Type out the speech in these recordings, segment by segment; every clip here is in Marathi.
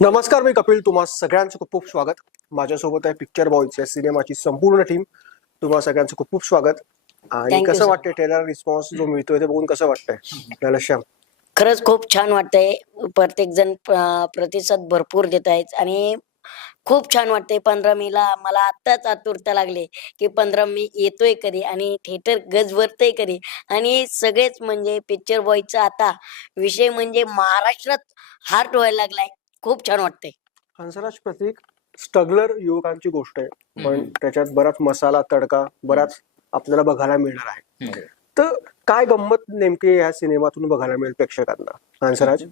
नमस्कार, मी कपिल. तुम्हा सगळ्यांचं खूप खूप स्वागत. माझ्यासोबत आहे पिक्चर बॉयज या सिनेमाची संपूर्ण टीम. तुम्हा सगळ्यांचं खूप खूप स्वागत. आणि Thank you, कसं sir. वाटतंय ट्रेलर रिस्पॉन्स जो मिळतोय ते बघून कसं वाटतंय आपल्याला श्याम? खरंच खूप छान वाटतंय. प्रत्येक जण प्रतिसाद भरपूर देत आहेत आणि खूप छान वाटतंय. 15 मेला मला आत्ताच आतुरता लागली की 15 मे येतोय कधी आणि थिएटर गज भरतंय कधी. आणि सगळेच म्हणजे पिक्चर बॉयचा आता विषय म्हणजे महाराष्ट्रात हार्ट व्हायला लागलाय. खूप छान वाटतंय. हंसराज प्रतीक स्ट्रगलर युवकांची गोष्ट आहे, पण त्याच्यात बराच मसाला तडका बराच आपल्याला बघायला मिळणार आहे. तर काय गंमत नेमकी या सिनेमातून बघायला मिळेल प्रेक्षकांना, हंसराज?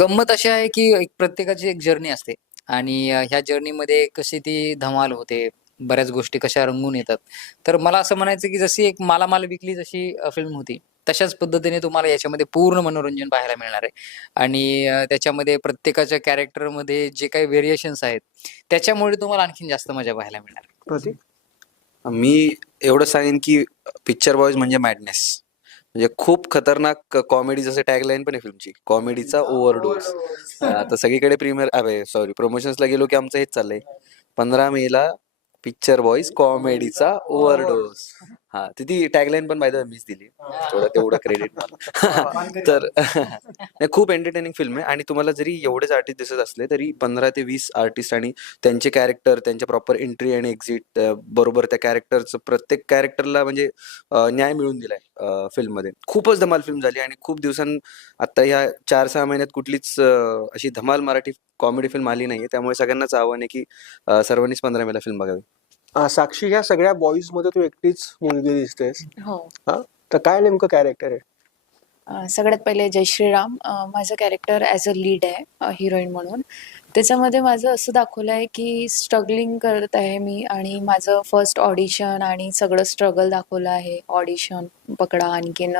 गंमत अशी आहे की प्रत्येकाची एक जर्नी असते आणि ह्या जर्नीमध्ये कशी ती धमाल होते, बऱ्याच गोष्टी कशा रंगून येतात. तर मला असं म्हणायचं की जशी एक मालामाल विकली जशी फिल्म होती, तशाच पद्धतीने तुम्हाला याच्यामध्ये पूर्ण मनोरंजन पाहायला मिळणार आहे. आणि त्याच्यामध्ये प्रत्येकाच्या कॅरेक्टरमध्ये जे काही व्हेरिएशन्स आहेत, त्याच्यामुळे तुम्हाला आणखीन जास्त मजा पाहायला मिळणार आहे. प्रतीक? मी एवढं सांगेन की पिक्चर बॉयज म्हणजे मॅडनेस, म्हणजे खूप खतरनाक कॉमेडी, जसं टॅगलाईन पण आहे फिल्मची, कॉमेडीचा ओव्हरडोस. आता सगळीकडे प्रमोशन्सला गेलो की आमचं हेच चाललंय, 15 मेला पिक्चर बॉयज कॉमेडीचा ओव्हरडोस. हा, ती टॅगलाईन पण बाय मीच दिली, तेवढं क्रेडिट मला. तर नाही, खूप एंटरटेनिंग फिल्म आहे. आणि तुम्हाला जरी एवढेच आर्टिस्ट दिसत असले तरी 15 ते 20 आर्टिस्ट आणि त्यांचे कॅरेक्टर, त्यांच्या प्रॉपर एंट्री आणि एक्झिट, बरोबर त्या कॅरेक्टरचं प्रत्येक कॅरेक्टरला म्हणजे न्याय मिळून दिलाय फिल्म मध्ये. खूपच धमाल फिल्म झाली आणि खूप आता ह्या 4-6 महिन्यात कुठलीच अशी धमाल मराठी कॉमेडी फिल्म आली नाहीये. त्यामुळे सगळ्यांनाच आव्हान आहे की सर्वांनीच 15 मेला फिल्म बघावी. साक्षी, ह्या सगळ्या बॉईज मध्ये तू एकटीच मुलगी दिसतेस. हो. हा, तर काय नेमकं कॅरेक्टर आहे? सगळ्यात पहिले जय श्रीराम. माझं कॅरेक्टर ॲज अ लीड आहे, हिरोईन म्हणून. त्याच्यामध्ये माझं असं दाखवलं आहे की स्ट्रगलिंग करत आहे मी आणि माझं फर्स्ट ऑडिशन आणि सगळं स्ट्रगल दाखवलं आहे. ऑडिशन पकडा, आणखीन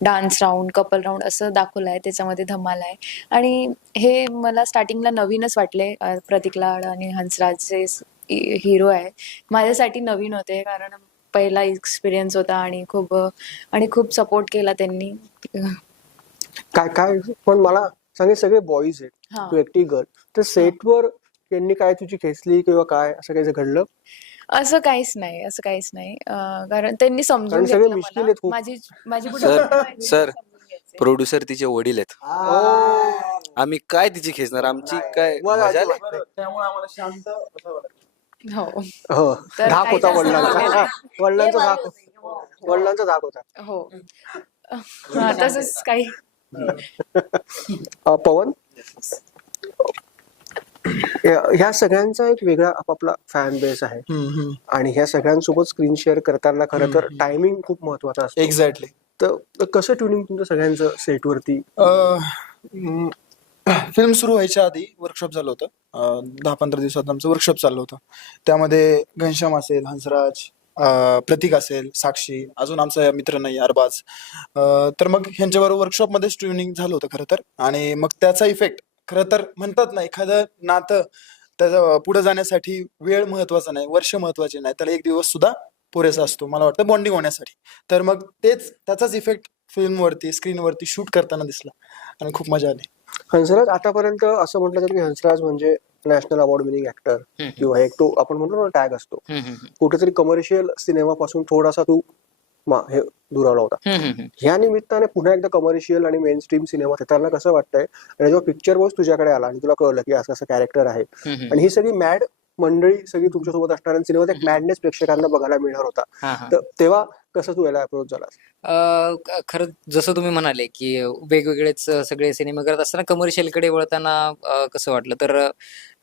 डान्स राऊंड, कपल राऊंड असं दाखवलं आहे. त्याच्यामध्ये धमाल आहे. आणि हे मला स्टार्टिंगला नवीनच वाटले. प्रतीक लाड आणि हंसराज जे हिरो आहे माझ्यासाठी नवीन होते, कारण पहिला एक्सपिरियन्स होता आणि खूप सपोर्ट केला त्यांनी. काय काय पण मला सांगे, सगळे बॉईज आहेत, हा. तू एकटी गर्ल, तर सेटवर त्यांनी काय तुझी खेचली किंवा काय असं काही घडलं? असं काहीच नाही. कारण त्यांनी समजून कारण सगळे घेतलं मिश्किल मला. आहेत खूप. माझी सर प्रोड्युसर तिचे वडील आहेत. आम्ही काय तिची खेचणार, आमची काय मजा आली. त्यामुळे आम्हाला शांत असं वाटतं. हो. हो, तर धाक काही होता जास्त वडिलांचा. झालं नाही. वडिलांचा धाक होता. हो. तसंच काही. पवन, ह्या सगळ्यांचा एक वेगळा आपापला फॅन बेस आहे आणि ह्या सगळ्यांसोबत स्क्रीन शेअर करताना खरं तर टायमिंग खूप महत्वाचा असतो. एक्झॅक्टली. तर कसं ट्युनिंग तुमचं सगळ्यांचं सेटवरती? फिल्म सुरू व्हायच्या आधी वर्कशॉप झालं होतं. 10-15 दिवसात आमचं वर्कशॉप चाललं होतं. त्यामध्ये घनश्याम असेल, हंसराज, प्रतीक असेल, साक्षी, अजून आमचा मित्र नाही अरबाज. तर मग ह्यांच्याबरोबर वर्कशॉपमध्येच ट्युनिंग झालं होतं खरं तर. आणि मग त्याचा इफेक्ट, खरं तर म्हणतात ना, एखादं नातं त्याचं पुढे जाण्यासाठी वेळ महत्वाचा नाही, वर्ष महत्वाचे नाही, त्याला एक दिवस सुद्धा पुरेसा असतो मला वाटतं बॉन्डिंग होण्यासाठी. तर मग त्याचाच इफेक्ट फिल्मवरती, स्क्रीनवरती शूट करताना दिसला आणि खूप मजा आली. हंसराज, आतापर्यंत असं म्हटलं जातं की हंसराज म्हणजे नॅशनल अवॉर्ड विनिंग ऍक्टर किंवा एक तो आपण म्हणतो ना टॅग असतो. कुठेतरी कमर्शियल सिनेमापासून थोडासा तू हे दुरावला होता. ह्या निमित्ताने पुन्हा एकदा कमर्शियल आणि मेन स्ट्रीम सिनेमा येताना कसं वाटतंय? आणि जेव्हा पिक्चर बॉस तुझ्याकडे आला आणि तुला कळलं की असं असं कॅरेक्टर आहे आणि ही सगळी मॅड मंडळी सगळी तुमच्यासोबत असणार आणि सिनेमात एक मॅडनेस प्रेक्षकांना बघायला मिळणार होता, तर तेव्हा कसं तू याला अप्रोच झालास? खरं जसं तुम्ही म्हणाले की वेगवेगळेच सगळे सिनेमे करत असताना कमर्शियलकडे वळताना कसं वाटलं, तर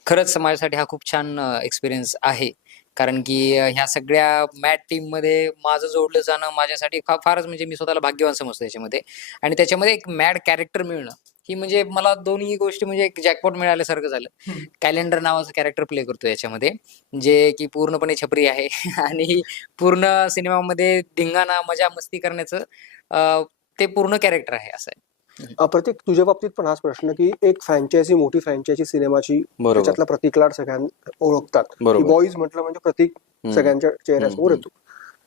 खरंच माझ्यासाठी हा खूप छान एक्सपिरियन्स आहे. कारण की ह्या सगळ्या मॅट टीम मध्ये माझं जोडलं जाणं माझ्यासाठी फारच म्हणजे मी स्वतःला भाग्यवान समजतो याच्यामध्ये. आणि त्याच्यामध्ये एक मॅड कॅरेक्टर मिळणं ही म्हणजे मला दोन्ही गोष्टी म्हणजे एक जॅकपॉट मिळाल्यासारखं झालं. कॅलेंडर नावाचं कॅरेक्टर प्ले करतो याच्यामध्ये, जे की पूर्णपणे छपरी आहे आणि पूर्ण सिनेमामध्ये धिंगाणा मजा मस्ती करण्याचं ते पूर्ण कॅरेक्टर आहे असं आहे. प्रतीक, तुझ्या बाबतीत पण हाच प्रश्न की एक फ्रँचायझी, मोठी फ्रँचायझी सिनेमाची, त्याच्यातला प्रतीक लाड सगळ्यांना ओळखतात की बॉईज म्हटलं म्हणजे प्रतीक सगळ्यांच्या चेहऱ्यासमोर येतो.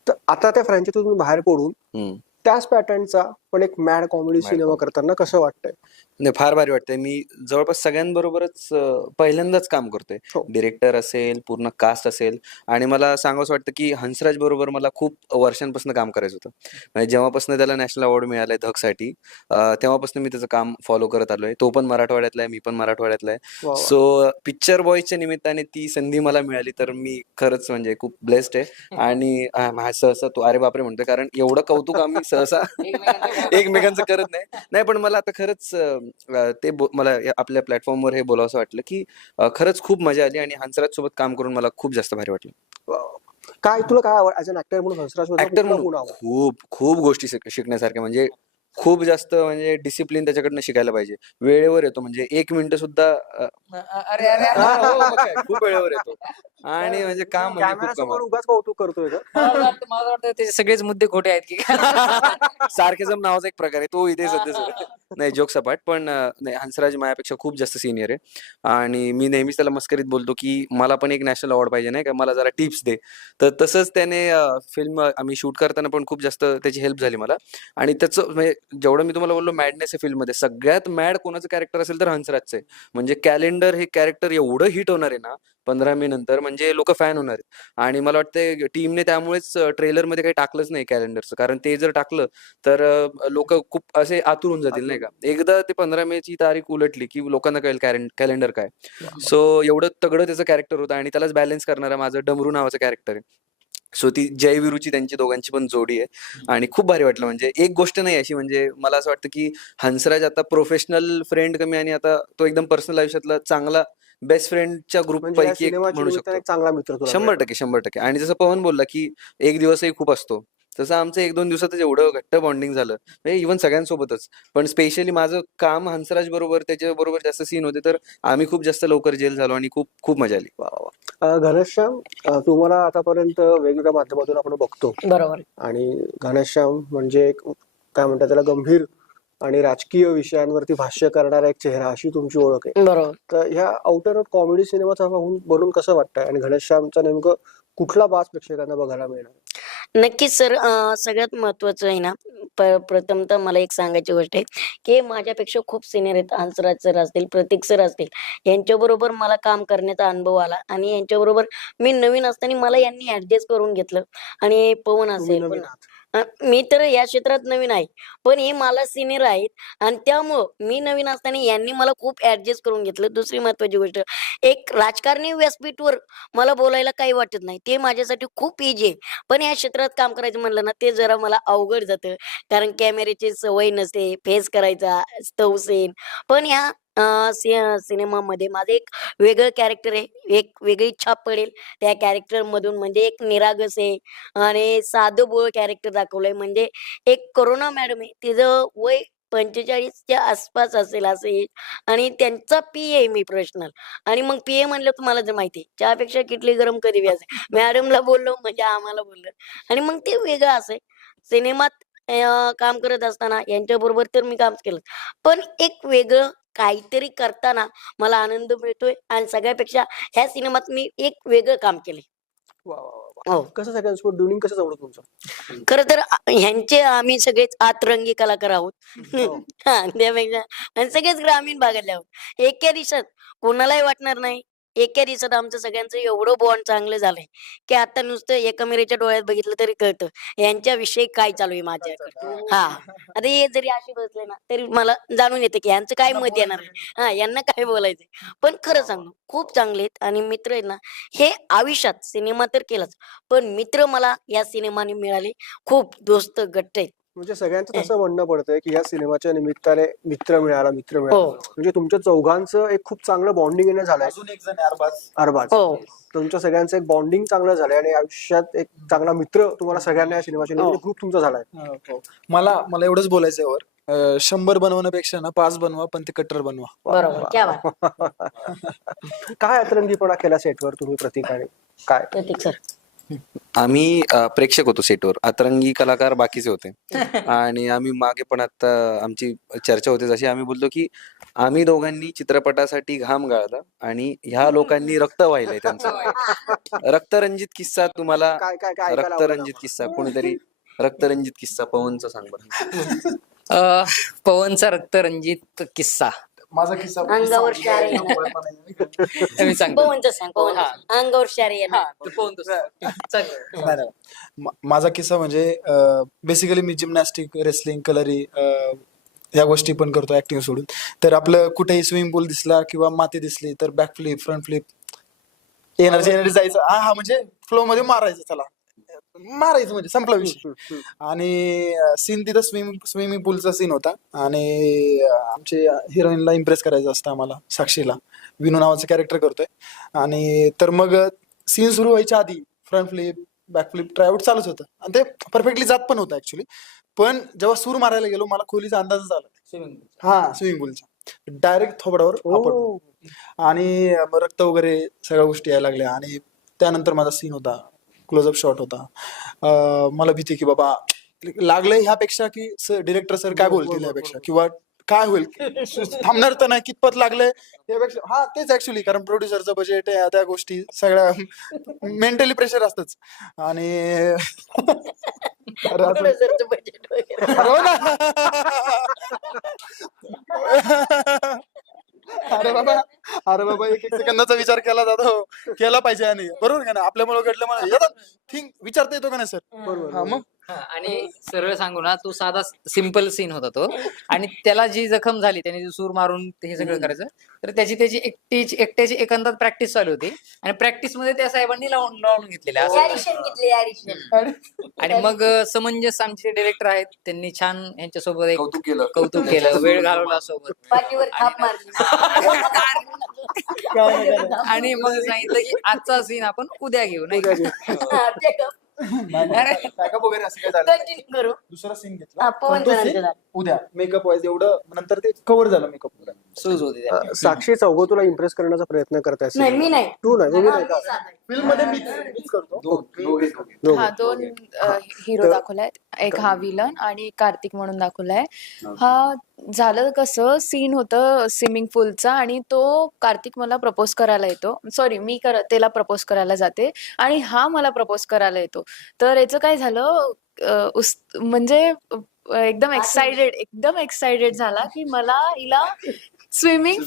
तर आता त्या फ्रँचायझीतून बाहेर पडून त्याच पॅटर्नचा पण एक mad comedy Mad cinema comedy. करताना कसं वाटतंय? नाही, फार भारी वाटतंय. मी जवळपास सगळ्यांबरोबरच पहिल्यांदाच काम करतोय. हो. डिरेक्टर असेल, पूर्ण कास्ट असेल, आणि मला सांगावंसं वाटतं की हंसराज बरोबर मला खूप वर्षांपासून काम करायचं होतं. म्हणजे जेव्हापासून त्याला नॅशनल अवॉर्ड मिळालाय धगसाठी, तेव्हापासून मी त्याचं काम फॉलो करत आलोय. तो पण मराठवाड्यातला आहे, मी पण मराठवाड्यातला आहे. वा वा. सो पिक्चर बॉयच्या निमित्ताने ती संधी मला मिळाली, तर मी खरंच म्हणजे खूप ब्लेस्ड आहे. आणि सहसा तो अरे बापरे म्हणतोय, कारण एवढं कौतुक आम्ही सहसा एकमेकांचं करत नाही. नाही, पण मला आता खरंच मला आपल्या प्लॅटफॉर्मवर हे बोलावंसं वाटलं की खरंच खूप मजा आली, आणि हंसराज सोबत काम करून मला खूप जास्त भारी वाटलं. वा वा. काय तुला काय आवड ऍज अन ऍक्टर म्हणून हंसराज ऍक्टर कुठला म्हणून गुण आवडतो? खूप खूप गोष्टी शिकण्यासारख्या, म्हणजे खूप जास्त, म्हणजे डिसिप्लिन त्याच्याकडनं शिकायला पाहिजे. वेळेवर येतो, म्हणजे 1 मिनिट सुद्धा अरे अरे हा, हो, मग काय, खूप वेळेवर येतो. आणि म्हणजे काम म्हणजे खूप कॅमेरासमोर कमाल. उगाच कौतुक करतोय का? मला वाटतं ते सगळेच मुद्दे खोटे आहेत की सार्केझम नावाचा एक प्रकार आहे, तो इथे सध्या सुरू आहे. नाही, जोक सपाट, पण नाही, हंसराज माझ्यापेक्षा खूप जास्त सिनियर आहे. आणि मी नेहमीच त्याला मस्करीत बोलतो की मला पण एक नॅशनल अवॉर्ड पाहिजे, नाही का, मला जरा टिप्स दे. तर तसंच त्याने फिल्म आम्ही शूट करताना पण खूप जास्त त्याची हेल्प झाली मला. आणि त्याचं म्हणजे जेवढं मी तुम्हाला बोललो मॅडनेस आहे फिल्ममध्ये, सगळ्यात मॅड कोणाचं कॅरेक्टर असेल तर हंसराजचं आहे. म्हणजे कॅलेंडर हे कॅरेक्टर एवढं हिट होणार आहे ना 15 मे नंतर, म्हणजे लोक फॅन होणार आहेत. आणि मला वाटतं टीमने त्यामुळेच ट्रेलरमध्ये काही टाकलंच नाही कॅलेंडरचं, कारण ते जर टाकलं तर लोक खूप असे आतुर होऊन जातील, नाही का. एकदा ते 15 मे ची तारीख उलटली की लोकांना कळेल कॅलेंडर काय. सो एवढं तगडं त्याचं कॅरेक्टर होतं, आणि त्यालाच बॅलन्स करणारा माझं डमरू नावाचं कॅरेक्टर आहे. सो ती जय विरूची त्यांची दोघांची पण जोडी आहे, आणि खूप भारी वाटलं. म्हणजे एक गोष्ट नाही अशी, म्हणजे मला असं वाटतं की हंसराज आता प्रोफेशनल फ्रेंड कमी, आणि आता तो एकदम पर्सनल आयुष्यातला चांगला बेस्ट फ्रेंडच्या ग्रुप म्हणजे या पैकी एक सिनेमाच्या म्हणू निमित्ताने शकतो. एक चांगला मित्र तुला 100% 100%. आणि जसं पवन बोलला की एक दिवसही खूप असतो, तसं आमचं 1-2 दिवसातच एवढं घट्ट बॉन्डिंग झालं, म्हणजे इव्हन सगळ्यांसोबतच. पण स्पेशली माझं काम हंसराज बरोबर, त्याच्याबरोबर जास्त सीन होते, तर आम्ही खूप जास्त लवकर जेल झालो, आणि खूप खूप मजा आली. वा वा. घनश्याम, तुम्हाला आतापर्यंत वेगवेगळ्या माध्यमातून आपण बघतो, बरोबर. आणि घनश्याम म्हणजे एक काय म्हणतात त्याला, गंभीर आणि राजकीय विषयांवरती भाष्य करणारा एक चेहरा, अशी तुमची ओळख आहे. बरोबर. तर ह्या आउटर कॉमेडी सिनेमाचा बनून कसं वाटतंय, आणि घनश्यामचा नेमकं कुठला बाज प्रेक्षकांना बघायला मिळणार? नक्कीच सर, सगळ्यात महत्वाचं आहे ना, प्रथमतः मला एक सांगायची गोष्ट आहे की माझ्यापेक्षा खूप सिनियर आहेत. हंसराज सर असतील, प्रतीक सर असतील, यांच्याबरोबर मला काम करण्याचा अनुभव आला, आणि यांच्याबरोबर मी नवीन असताना मला यांनी ऍडजस्ट करून घेतलं. आणि पवन तुम्ही असेल, नवीन आहात. मी तर या क्षेत्रात नवीन आहे, पण हे मला सिनियर आहेत, आणि त्यामुळं मी नवीन असताना यांनी मला खूप ऍडजस्ट करून घेतलं. दुसरी महत्वाची गोष्ट, एक राजकारणी व्यासपीठवर मला बोलायला काही वाटत नाही, ते माझ्यासाठी खूप इजी आहे. पण या क्षेत्रात काम करायचं म्हणलं ना, ते जरा मला अवघड जातं, कारण कॅमेऱ्याची सवय नसते, फेस करायचा, स्तव सीन. पण ह्या सिनेमामध्ये माझं एक वेगळं कॅरेक्टर आहे, एक वेगळी छाप पडेल त्या कॅरेक्टर मधून. म्हणजे एक निरागस आहे आणि साधं बोळ कॅरेक्टर दाखवलंय. म्हणजे एक करुणा मॅडम आहे, तिचं वय 45च्या आसपास असेल असं येईल, आणि त्यांचा पीए आहे मी पर्सनल. आणि मग पीए म्हणलं तुम्हाला जर माहिती आहे, चहापेक्षा किटली गरम कधी बी असते. मॅडमला बोललो म्हणजे आम्हाला बोललं, आणि मग ते वेगळं असं सिनेमात काम करत असताना यांच्याबरोबर तर मी काम केलं, पण एक वेगळं काहीतरी करताना मला आनंद मिळतोय, आणि सगळ्यापेक्षा ह्या सिनेमात मी एक वेगळं काम केले. वा वा वा. हो. कसं सगळ्यांसोबत ड्युनिंग कसं जमलं तुमचं? खरं तर ह्यांचे आम्ही सगळेच आतरंगी कलाकार आहोत. हो. हा, त्यापेक्षा आणि सगळेच ग्रामीण भागातले आहोत. एका दिवसात कोणालाही वाटणार नाही. एका दिवसात आमचं सगळ्यांचं एवढं बॉन्ड चांगलं झालंय की आता नुसतं एकमेकांच्या डोळ्यात बघितलं तरी कळतं यांच्याविषयी काय चालू आहे माझ्याकडे. हा, आता हे जरी असे बसले ना तरी मला जाणून येतं की यांचं काय मत येणार आहे, हा, यांना काय बोलायचंय. पण खरं सांगू, खूप चांगले आहेत, आणि मित्र आहेत ना, हे आयुष्यात सिनेमा तर केलाच, पण मित्र मला या सिनेमाने मिळाले. खूप दोस्त गट्ट आहेत. म्हणजे सगळ्यांचं तसं म्हणणं पडतंय की या सिनेमाच्या निमित्ताने मित्र हो. मिळाला. म्हणजे तुमच्या चौघांचं एक खूप चांगलं बॉन्डिंग येणं झालंय. अजून एक जण आहे अरबाज, हो. तुमच्या सगळ्यांचं एक बॉन्डिंग चांगलं झालंय, आणि आयुष्यात एक चांगला मित्र तुम्हाला सगळ्यांना या सिनेमाच्या निमित्ताने ग्रुप तुमचा झालाय. हो. मला एवढंच बोलायचं आहे वर, 100 बनवण्यापेक्षा ना 5 बनवा, पण ते कट्टर बनवा. बरोबर, क्या बात. काय अतरंगीपणा केला सेटवर तुम्ही, प्रतीक, आणि काय? प्रतीक सर. आम्ही प्रेक्षक होतो सेटवर, अतरंगी कलाकार बाकीचे होते. आणि आम्ही मागे पण आता आमची चर्चा होते जशी, आम्ही बोलतो की आम्ही दोघांनी चित्रपटासाठी घाम गाळला, आणि ह्या लोकांनी रक्त वाहिलंय त्यांचं. रक्तरंजित किस्सा तुम्हाला, काय काय काय ऐकायला आवडेल रक्तरंजित किस्सा कोणीतरी, रक्तरंजित किस्सा पवनचा सांग बरं. पवनचा रक्तरंजित किस्सा माझा किस्सा अंगावर शार येणार. मी सांगतो. पवनचं सांग पवन अंगावर शार येणार. नाही, नाही. माझा किस्सा म्हणजे बेसिकली मी जिमनॅस्टिक, रेसलिंग, कलरी या गोष्टी पण करतो ऍक्टिंग सोडून. तर आपलं कुठेही स्विमिंग पूल दिसला किंवा माती दिसली तर back flip, front flip, energy जायचं. हा म्हणजे फ्लो मध्ये मारायचं, चला मारायचं म्हणजे संपला विषय. आणि सीन तिथं स्विमिंग पूलचा सीन होता आणि आमचे हिरोईनला इम्प्रेस करायचं असतं आम्हाला, साक्षीला. विनू नावाचं कॅरेक्टर करतोय. आणि तर मग सीन सुरू व्हायच्या आधी front flip, back flip, tryout चालूच होतं आणि ते परफेक्टली जात पण होतं ऍक्च्युली. पण जेव्हा सूर मारायला गेलो मला खोलीचा अंदाजच आला. हा, स्विमिंग पूलचा डायरेक्ट थोबडावर आपटलो. आणि मग रक्त वगैरे सगळ्या गोष्टी यायला लागल्या. आणि त्यानंतर माझा सीन होता, क्लोजअप शॉट होता. मला भीती की बाबा लागलंय ह्यापेक्षा की डिरेक्टर सर काय बोलतील यापेक्षा, किंवा काय होईल, थांबणार तर नाही, कितपत लागलंय यापेक्षा. हा तेच ऍक्च्युली, कारण प्रोड्युसरचं बजेट आहे, त्या गोष्टी सगळ्या मेंटली प्रेशर असतच. आणि अरे असं- प्रोड्युसरचं budget वगैरे. हो ना. अरे बाबा एक सेकंदाचा विचार केला जातो, केला पाहिजे. आणि बरोबर का ना, आपल्यामुळे घडलं मला थिंक विचारता येतो का नाही सर. हा मग आणि सरळ सांगू ना, तो साधा सिंपल सीन होता तो, आणि त्याला जी जखम झाली त्याने जी सूर मारून हे सगळं करायचं, तर त्याची एकट्याची एकंदर प्रॅक्टिस चालू होती. आणि प्रॅक्टिस मध्ये त्या साहेबांनी लावून घेतलेलं असं. Addition घेतली addition. आणि मग समंजस आमचे डिरेक्टर आहेत, त्यांनी छान यांच्यासोबत एक कौतुक केलं. वेळ घालवला सोबत. पाठीवर थाप मारली. आणि मग सांगितलं की आजचा सीन आपण उद्या घेऊ, नाही का? बॅकअप वगैरे असं काय झालं. कंटिन्यू करू. दुसरा सीन हा, घेतला, पवन पण तो जणांचं scene झालं. उद्या मेकअप वाईज एवढं नंतर ते कव्हर झालं मेकअप वगैरे. सूज होती त्याला. साक्षी चौघ तुला इम्प्रेस करण्याचा प्रयत्न करताय. नाही मी नाही. तू नाही, तुम्ही नाही का? फिल्म मध्ये मीच करतो. दोघे. हा, दोन हिरो दाखवलाय. एक हा विलन आणि एक कार्तिक म्हणून दाखवलाय. हा झालं कसं, सीन होतं स्विमिंग पूलचा आणि तो कार्तिक मला प्रपोज करायला येतो. सॉरी, मी त्याला प्रपोज करायला जाते आणि हा मला प्रपोज करायला येतो. तर याचं काय झालं, म्हणजे एकदम एक्साइटेड झाला की मला हिला स्विमिंग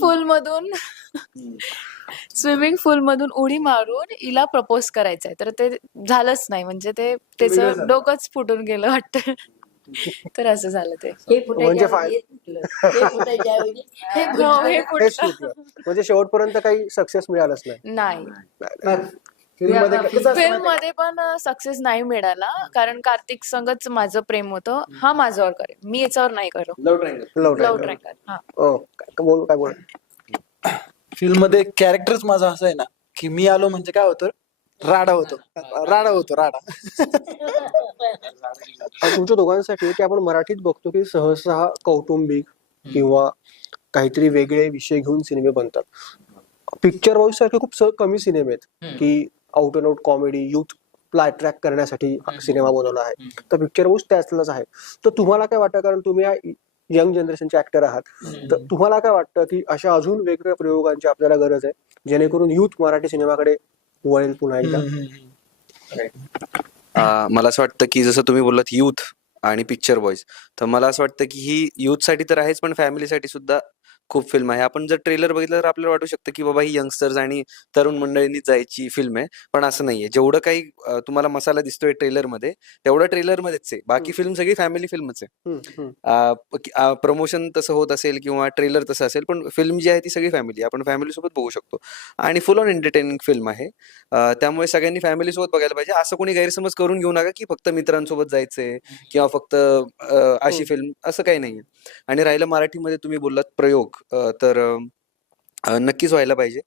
पूल मधून उडी मारून हिला प्रपोज करायचंय. तर ते झालंच नाही, म्हणजे वेगळं त्याचं झालं. डोकंच फुटून गेलं वाटतं. तर असं झालं ते. हे फुटायच्या म्हणजे ऐवजी हे फुटलं. हे फुटायच्या ऐवजी हे हो, फुटलं. हे हेच फुटलं. सुटलं. म्हणजे शेवटपर्यंत काही सक्सेस मिळालंच नाही. नाही, फिल्म मध्ये कसं असतं फिल्म माहिती आहे मध्ये पण सक्सेस नाही मिळाला, कारण कार्तिक संगच माझं प्रेम होतं. हा माझ्यावर करेल, मी याच्यावर नाही करू. Love love triangle. ट्रँगल. हा, काय बोल. फिल्म मध्ये कॅरेक्टरच माझा असं आहे ना की मी आलो म्हणजे काय होतं, राडा होतो. तुमच्या दोघांसाठी की आपण मराठीत बघतो की सहसा कौटुंबिक किंवा काहीतरी वेगळे विषय घेऊन सिनेमे बनतात. पिक्चर वॉइस सारखे खूप कमी सिनेमे आहेत की आउट अँड आउट कॉमेडी ला अट्रॅक्ट करण्यासाठी सिनेमा बनवला आहे. तर पिक्चर वॉइस त्यातलंच आहे. तर तुम्हाला काय वाटतं, कारण तुम्ही यंग जनरेशनचे ऍक्टर आहात, तर तुम्हाला काय वाटतं की अशा अजून वेगवेगळ्या प्रयोगांची आपल्याला गरज आहे जेणेकरून युथ मराठी सिनेमाकडे वळेल पुन्हा एकदा? मला असं वाटतं की जसं तुम्ही बोललात युथ आणि पिक्चर बॉयज, तर मला असं वाटतं की ही युथ साठी तर आहेच, पण फॅमिलीसाठी सुद्धा खूप फिल्म आहे. आपण जर ट्रेलर बघितलं तर आपल्याला वाटू शकतं की बाबा ही यंगस्टर्स आणि तरुण मंडळींनी जायची फिल्म आहे, पण असं नाहीये. जेवढं काही तुम्हाला मसाला दिसतोय ट्रेलर मध्ये, तेवढं ट्रेलर मध्येच आहे. बाकी फिल्म सगळी फॅमिली फिल्मच आहे. प्रमोशन तसं होत असेल किंवा ट्रेलर तसं असेल, पण फिल्म जी आहे ती सगळी फॅमिली, आपण फॅमिली सोबत बघू शकतो. आणि फुल ऑन एंटरटेनिंग फिल्म आहे. त्यामुळे सगळ्यांनी फॅमिली सोबत बघायला पाहिजे. असं कोणी गैरसमज करून घेऊ नका की फक्त मित्रांसोबत जायचंय किंवा फक्त अशी फिल्म, असं काही नाहीये. आणि राहिलं मराठीमध्ये तुम्ही बोललात प्रयोग, तर नक्कीच व्हायला पाहिजे.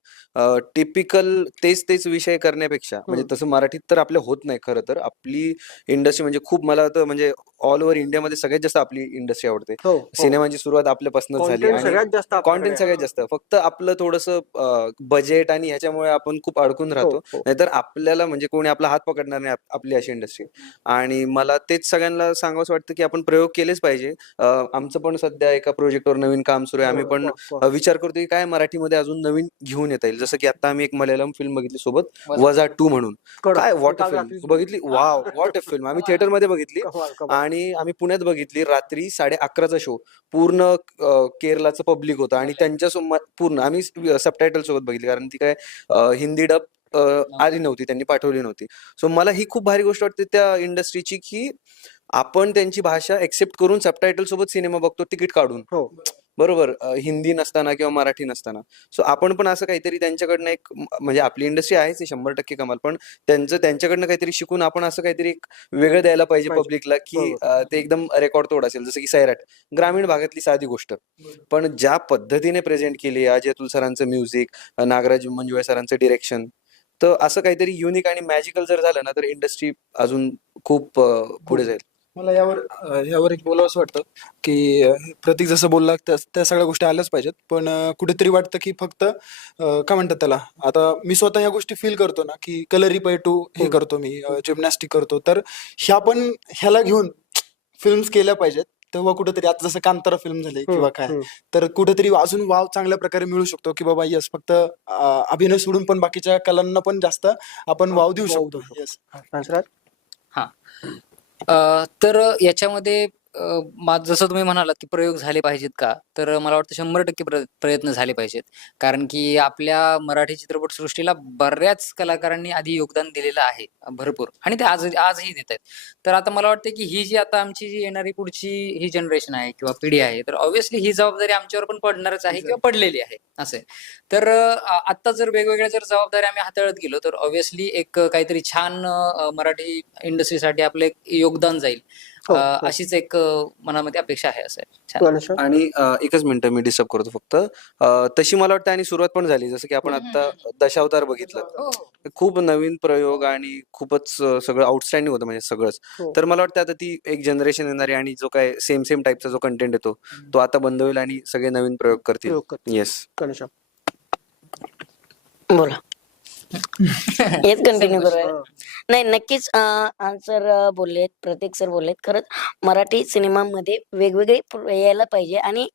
टिपिकल तेच विषय करण्यापेक्षा, म्हणजे तसं मराठीत तर आपल्या होत नाही खरं तर. आपली इंडस्ट्री म्हणजे खूप, मला तर म्हणजे ऑल ओव्हर इंडियामध्ये सगळ्यात जास्त आपली इंडस्ट्री आवडते. सिनेमांची सुरुवात आपल्यापासूनच झाली Content सगळ्यात जास्त आणि आपल्याकडे कॉन्टेंट सगळ्यात जास्त. फक्त आपलं थोडंसं बजेट आणि ह्याच्यामुळे आपण खूप अडकून राहतो. नाहीतर आपल्याला म्हणजे कोणी आपला हात पकडणार नाही, आपली अशी इंडस्ट्री. आणि मला तेच सगळ्यांना सांगावंसं वाटतं की आपण प्रयोग केलेच पाहिजे. आमचं पण सध्या एका प्रोजेक्टवर नवीन काम सुरू आहे. आम्ही पण विचार करतो की काय मराठीमध्ये अजून नवीन घेऊन येता येईल. जसं की आता आम्ही एक मल्याळम फिल्म बघितली सोबत, वजा 2 म्हणून. काय वॉट अ फिल्म बघितली, वाव वॉट अ फिल्म. आम्ही थिएटर मध्ये बघितली आणि आणि आम्ही पुण्यात बघितली रात्री 11:30चा शो. पूर्ण केरलाचं पब्लिक होतं आणि त्यांच्यासोबत पूर्ण आम्ही सबटायटल सोबत बघितली, कारण ती काय हिंदी डब आली नव्हती, त्यांनी पाठवली नव्हती. सो मला ही खूप भारी गोष्ट वाटते त्या इंडस्ट्रीची, की आपण त्यांची भाषा एक्सेप्ट करून सबटायटल सोबत सिनेमा बघतो तिकीट काढून. हो. बरोबर, हिंदी नसताना किंवा मराठी नसताना. सो आपण पण असं काहीतरी त्यांच्याकडनं एक म्हणजे आपली इंडस्ट्री आहेच ही 100% कमाल, पण त्यांच्याकडनं काहीतरी शिकून आपण असं काहीतरी एक वेगळं द्यायला पाहिजे पब्लिकला, की बरोबर. ते एकदम रेकॉर्ड तोड असेल. जसं की सैराट, ग्रामीण भागातली साधी गोष्ट, पण ज्या पद्धतीने प्रेझेंट केली, अजय अतुल सरांचं म्युझिक, नागराज मंजुळे सरांचं डिरेक्शन, तर असं काहीतरी युनिक आणि मॅजिकल जर झालं ना, तर इंडस्ट्री अजून खूप पुढे जाईल. मला यावर एक बोलावंसं वाटतं की प्रतीक जसं बोलला त्या सगळ्या गोष्टी आल्याच पाहिजेत, पण कुठेतरी वाटतं की फक्त काय म्हणतात त्याला, आता मी स्वतः ह्या गोष्टी फील करतो ना, की कलरी पैटू हे करतो मी, जिम्नॅस्टिक करतो, तर ह्याला घेऊन फिल्म्स केल्या पाहिजेत. तेव्हा कुठेतरी आता जसं कांतारा फिल्म झाली किंवा काय, तर कुठेतरी अजून वाव चांगल्या प्रकारे मिळू शकतो, की बाबा यस, फक्त अभिनय सोडून पण बाकीच्या कलांना पण जास्त आपण वाव देऊ शकतो. येस. हंसराज. हा. तर याच्यामध्ये जसं तुम्ही म्हणालात की प्रयोग झाले पाहिजेत का, तर मला वाटतं 100% प्रयत्न झाले पाहिजेत. कारण की आपल्या मराठी चित्रपट सृष्टीला बऱ्याच कलाकारांनी आधी योगदान दिलेलं आहे भरपूर, आणि ते आजही देत आहेत. तर आता मला वाटतं की ही जी आता आमची जी येणारी पुढची ही जनरेशन आहे किंवा पिढी आहे, तर ऑब्व्हियसली ही जबाबदारी आमच्यावर पण पडणारच आहे किंवा पडलेली आहे असं आहे. तर आता जर वेगवेगळ्या जर जबाबदारी आम्ही हाताळत गेलो, तर ऑब्व्हियसली एक काहीतरी छान मराठी इंडस्ट्रीसाठी आपलं एक योगदान जाईल. हो, हो. अशीच एक मनामध्ये अपेक्षा आहे. असं आहे. छान. गणेशा. आणि एकच मिनिटं मी डिस्टर्ब करतो फक्त. तशी मला वाटतं आणि सुरुवात पण झाली, जसं की आपण आता दशावतार बघितलं. हो. खूप नवीन प्रयोग आणि खूपच सगळं आउटस्टँडिंग होतं, म्हणजे सगळंच. हो. तर मला वाटतं आता ती एक जनरेशन येणार आहे आणि जो काय सेम टाईपचा जो कंटेंट येतो तो आता बंद होईल आणि सगळे नवीन प्रयोग करतील. प्रयोग करतील. येस. गणेशा. बोला. हेच कंटिन्यू करूया. हा. नाही, नक्कीच आन्सर बोललेत, प्रतीक सर बोललेत. खरंच मराठी सिनेमामध्ये वेगवेगळे यायला पाहिजे, आणि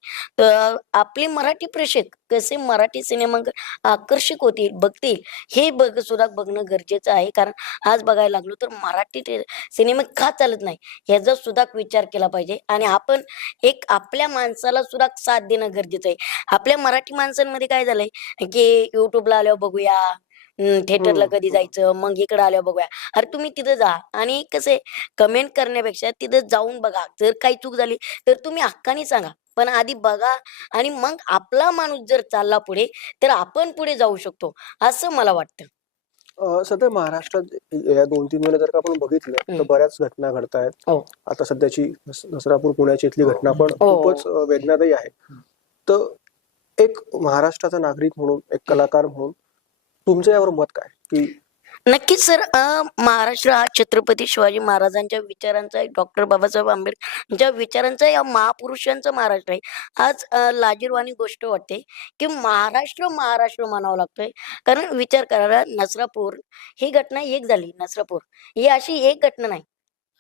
आपले मराठी प्रेक्षक कसे मराठी सिनेमा आकर्षक होतील, बघतील, हे सुद्धा बघणं गरजेचं आहे. कारण आज बघायला लागलो तर मराठी सिनेमा का चालत नाही ह्याचा सुद्धा विचार केला पाहिजे, आणि आपण एक आपल्या माणसाला सुद्धा साथ देणं गरजेचं आहे. आपल्या मराठी माणसांमध्ये काय झालंय की युट्यूबला आल्यावर बघूया, थिएटरला कधी जायचं, मग इकडे आल्यावर बघूया. अरे तुम्ही तिथं जा, आणि कसे कमेंट करण्यापेक्षा तिथं जाऊन बघा. जर काही चूक झाली तर तुम्ही हक्काने सांगा, पण आधी बघा, आणि मग आपला माणूस जर चालला पुढे तर आपण पुढे जाऊ शकतो, असं मला वाटतं. सध्या महाराष्ट्रात या 2-3 वेळा जर का आपण बघितलं तर बऱ्याच घटना घडतायत. हो. आता सध्याची नसरापूर पुण्याची इथली घटना पण हो. खूपच वेदनादायी आहे. तर एक महाराष्ट्राचा नागरिक म्हणून, एक कलाकार म्हणून तुमचं यावर मत काय, की नक्कीच सर, महाराष्ट्र हा छत्रपती शिवाजी महाराजांच्या विचारांचा, डॉक्टर बाबासाहेब आंबेडकरांच्या विचारांचा, या महापुरुषांचा महाराष्ट्र आहे. आज लाजिरवाणी गोष्ट वाटते की महाराष्ट्र महाराष्ट्र म्हणावं लागतोय. कारण विचार करा, नसरापूर ही घटना एक झाली. नसरापूर ही अशी एक घटना नाही,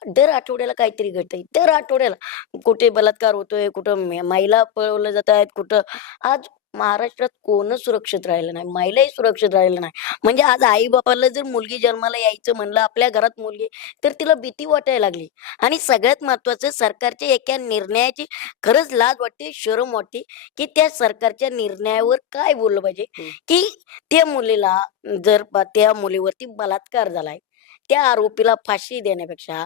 दर आठवड्याला काहीतरी घडतंय. दर आठवड्याला कुठे बलात्कार होतोय, कुठं महिला पळवल्या जात आहेत, कुठं. आज महाराष्ट्रात कोणच सुरक्षित राहिलं नाही, महिलाही सुरक्षित राहिलं नाही. म्हणजे आज आई बापाला जर मुलगी जन्माला यायचं म्हणलं, आपल्या घरात मुलगी, तर तिला भीती वाटायला लागली. आणि सगळ्यात महत्वाचं, सरकारच्या एका निर्णयाची खरंच लाज वाटते, शरम वाटते, की त्या सरकारच्या निर्णयावर काय बोललं पाहिजे. की त्या मुलीला जर त्या मुलीवरती बलात्कार झालाय, त्या आरोपीला फाशी देण्यापेक्षा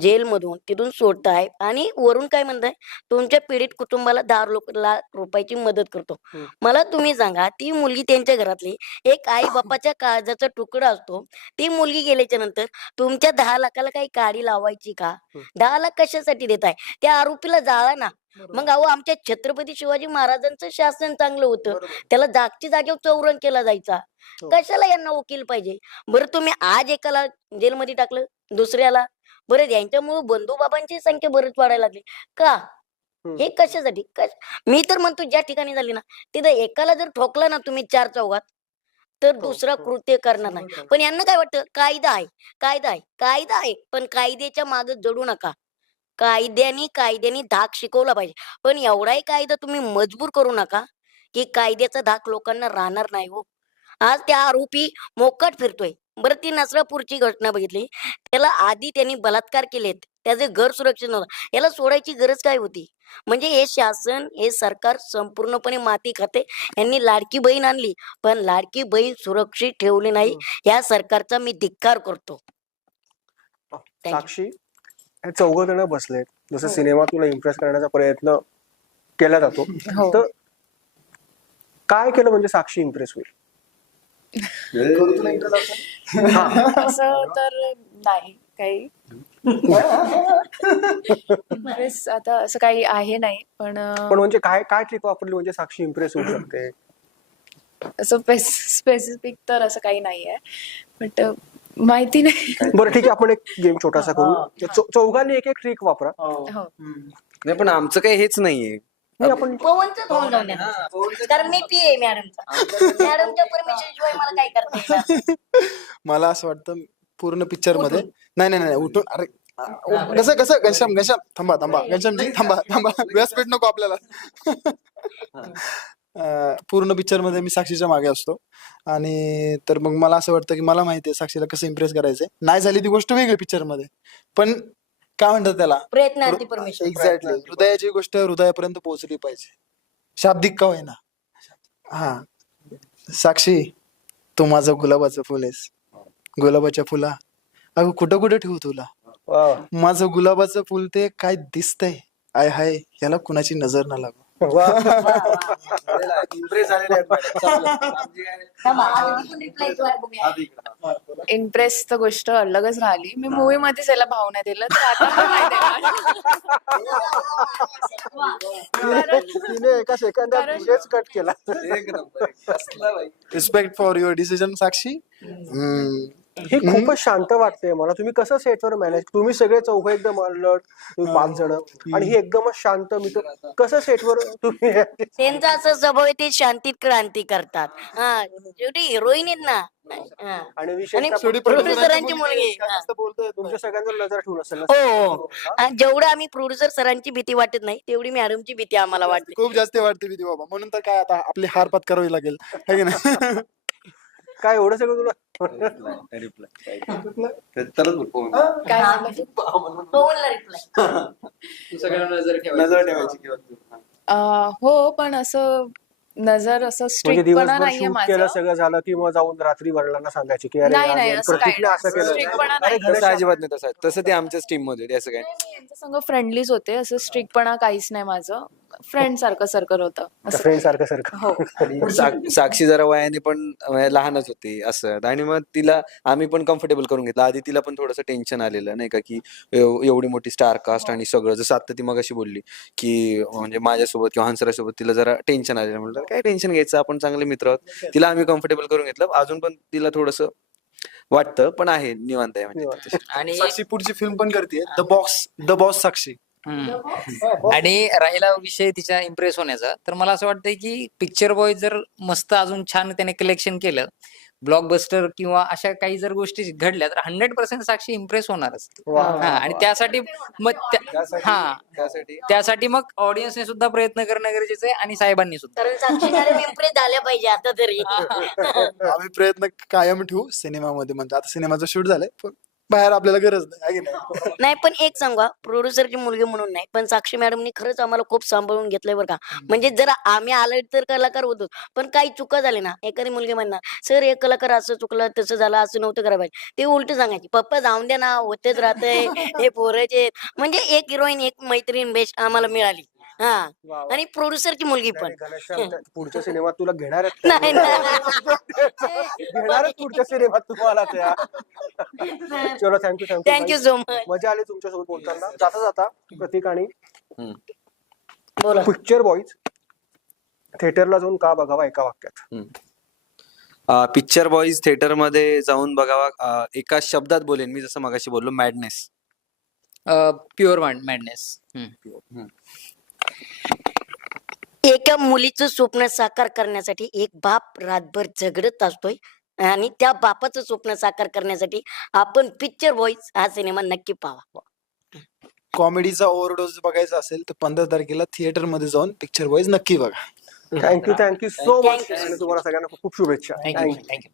जेलमधून तिथून सोडताय, आणि वरून काय म्हणताय, तुमच्या पीडित कुटुंबाला 10 लाख रुपयाची मदत करतो. मला तुम्ही सांगा, ती मुलगी त्यांच्या घरातली एक आई बापाच्या काळजाचा तुकडा असतो. ती मुलगी गेल्याच्या नंतर तुमच्या 10 लाखाला काही काडी लावायची का? 10 लाख कशासाठी देताय? त्या आरोपीला जाळा ना. मग अहो, आमच्या छत्रपती शिवाजी महाराजांचं शासन चांगलं होतं, त्याला जागच्या जागेवर चौरंग केला जायचा. कशाला यांना वकील पाहिजे? बरं, तुम्ही आज एकाला जेलमध्ये टाकलं, दुसऱ्याला. बरं, यांच्यामुळे बंधू बाबांची संख्या बरीच वाढायला लागली का? हे कशासाठी? मी तर म्हणतो, ज्या ठिकाणी झाली ना, तिथं एकाला जर ठोकला ना तुम्ही 4 चौघात, तर दुसरा कृत्य करणार नाही. पण यांना काय वाटतं, कायदा आहे, कायदा आहे, कायदा आहे, पण कायद्याच्या मागे जडू नका. कायद्याने धाक शिकवला पाहिजे, पण एवढाही कायदा तुम्ही मजबूर करू नका की कायद्याचा धाक लोकांना राहणार नाही. हो, आज त्या आरोपी मोकाट फिरतोय, बरं ती नसरापूरची घटना बघितली, त्याला आधी त्यांनी बलात्कार केलेत, त्याचे घर सुरक्षित नव्हतं, याला सोडायची गरज काय होती? म्हणजे हे शासन, हे सरकार संपूर्णपणे माती खाते. यांनी लाडकी बहीण आणली, पण लाडकी बहीण सुरक्षित ठेवली नाही. या सरकारचा मी धिक्कार करतो. you. साक्षी, हे चौघ जण बसलेत, जसं सिनेमा तुला इम्प्रेस करण्याचा प्रयत्न केला जातो, हो. तर काय केलं म्हणजे साक्षी इम्प्रेस होईल? असं तर नाही काही Impress आता असं काही आहे नाही, पण पण म्हणजे काय काय ट्रिक वापरली म्हणजे साक्षी इम्प्रेस होऊ शकते? असं स्पेसिफिक तर असं काही नाही आहे, बट माहिती नाही. बरं ठीक आहे, आपण एक गेम छोटासा करू. चौघांनी एक एक ट्रिक वापरा. हो. नाही पण आमचं काही हेच नाहीये. नाही आपण पवनचं तोंड जाऊन द्या. कारण मी पी आहे मॅडमचा. मॅडमच्या परमिशन शिवाय मला काय करता येणार? मला असं वाटतं पूर्ण पिक्चर मध्ये नाही उठून अरे कसं कसं घनश्याम थांबा घनश्यामजी थांबा व्यासपीठ नको आपल्याला. पूर्ण पिक्चर मध्ये मी साक्षीच्या मागे असतो, आणि तर मग मला असं वाटतं की मला माहिती आहे साक्षीला कसं इम्प्रेस करायचंय. नाही झाली ती गोष्ट वेगळी पिक्चर मध्ये, पण काय म्हणतात त्याला, प्रयत्नार्थी परमिशन. एक्झॅक्टली हृदयाची गोष्ट हृदयापर्यंत पोहोचली पाहिजे, शाब्दिक का होईना. हा साक्षी, तू माझं गुलाबाचं फुल आहेस. गुलाबाच्या फुला अगं कुठं कुठं ठेवू तुला. वा, माझं गुलाबाचं फुल ते काय दिसतंय, आय हाय याला कुणाची नजर ना लागू. वा. इम्प्रेस तर गोष्ट अलगच राहिली. मी मूवी मध्येच याला भाव नाही दिलं, तर आता काय देणार? तिने एका सेकंदात विषयच कट केला. रिस्पेक्ट फॉर युअर डिसिजन साक्षी. ही खूपच शांत वाटते मला. तुम्ही कसं सेटवर मॅनेज, तुम्ही सगळे चौघ एकदम अलर्ट, तुम्ही 5 जण, आणि ही एकदमच शांत. मी तर कसं सेटवर तुम्ही त्यांचा असं स्वभाव आहे, ते शांतीत क्रांती करतात. हा, शेवटी हिरोईन आहेत ना. हा. आणि आणि विशेषतः प्रोड्युसरांची मुलगी. हा. तुमच्या सगळ्यांवर नजर ठेवून असेल ना. हो. जेवढं आम्ही प्रोड्युसर सरांची भीती वाटत नाही, तेवढी मॅडमची भीती आम्हाला वाटते. खूप जास्त वाटते भीती बाबा, म्हणून तर काय आता आपली हार पत्करावी लागेल है की नाही. काय एवढं सगळं तुला काय झालं? पवनला reply. हो, पण असं नजर असं म्हणजे स्ट्रिक्टपणा दिवसभर नाहीये शूट माझं. केलं सगळं झालं की मग जाऊन रात्री वडिलांना सांगायचे की अरे नाही, यार, नाही, यार, असं प्रतीकने काही असं नाही. केलं. स्ट्रिक्टपणा अरे नाही. घनश्याम, तसं अजिबात नाही. तसं ते आमच्याच टीम मध्ये होते, असं काय. मी यांच्या संग फ्रेंडलीच होते, असं स्ट्रिक्टपणा काहीच नाही. माझं फ्रेंड सारखं सर्कल होतं असं. फ्रेंड सारखं हो. साक्षी जरा वयाने पण लहानच होती असं, आणि मग तिला आम्ही पण कम्फर्टेबल करून घेतलं. आधी तिला पण थोडंसं टेन्शन आलेलं नाही का, की एवढी मोठी स्टार कास्ट आणि सगळं, जसं आता ती मगाशी बोलली की म्हणजे माझ्यासोबत किंवा हंसरासोबत तिला जरा टेन्शन आलेलं. म्हटलं काय टेन्शन घ्यायचं, आपण चांगले मित्र आहोत. तिला आम्ही कम्फर्टेबल करून घेतलं. अजून पण तिला थोडंसं वाटतं, पण आहे निवांत आहे म्हणजे. आणि साक्षी पुढची फिल्म पण करते द बॉस साक्षी. आणि राहिला विषय तिच्या इम्प्रेस होण्याचा, तर मला असं वाटतंय की पिक्चर बॉय जर मस्त अजून छान त्याने कलेक्शन केलं, ब्लॉकबस्टर किंवा अशा काही जर गोष्टी घडल्या, तर 100% साक्षी इम्प्रेस होणारच. हा, आणि त्यासाठी मग त्यासाठी मग ऑडियन्सने सुद्धा प्रयत्न करणं गरजेचं आहे, आणि साहेबांनी सुद्धा. कारण साक्षी मॅडम इम्प्रेस झाल्या पाहिजे आता तरी. आम्ही प्रयत्न कायम ठेवू सिनेमामध्ये. म्हणजे आता सिनेमाचं शूट झालंय, पण बाहेर आपल्याला गरज नाही है की नाही. नाही, पण एक सांगा, प्रोड्युसरची मुलगी म्हणून नाही, पण साक्षी मॅडमनी खरंच आम्हाला खूप सांभाळून घेतलंय बरं का. म्हणजे जर आम्ही आलो तर कलाकार होतो, पण काही चुका झाली ना, एखादी मुलगी म्हणणार सर हे कलाकार असं चुकलं, तसं झालं, असं नव्हतं करायला पाहिजे, ते उलट सांगायची पप्पा जाऊन द्या ना, होतेच राहतंय, हे पोराचे. म्हणजे एक हिरोईन, एक मैत्रीण बेस्ट आम्हाला मिळाली. हा, आणि प्रोड्युसरची मुलगी पण. घनश्याम, पुढच्या सिनेमात तुला घेणार आहेत नाही, घेणारच पुढच्या सिनेमात तुम्हाला त्या. चलो, थँक्यू थँक्यू सो मच. मजा आली तुमच्यासोबत बोलताना. जाता जाता प्रतीक आणि बोला. पिक्चर बॉईज थिएटरला जाऊन का बघावा, एका वाक्यात. पिक्चर बॉईज थिएटर मध्ये जाऊन बघावा, एका शब्दात बोलेन मी, जसं मगाशी बोललो, मॅडनेस. Pure madness. एका मुलीचं स्वप्न साकार करण्यासाठी एक बाप रातभर झगडत असतोय, आणि त्या बापाचं स्वप्न साकार करण्यासाठी आपण पिक्चर बॉईज हा सिनेमा नक्की पाहावा. कॉमेडीचा ओव्हरडोस बघायचा असेल तर 15 तारखेला थिएटर मध्ये जाऊन पिक्चर बॉईज नक्की बघा. Thank you so much. Thank you. आणि तुम्हाला सगळ्यांना खूप शुभेच्छा. थँक्यू.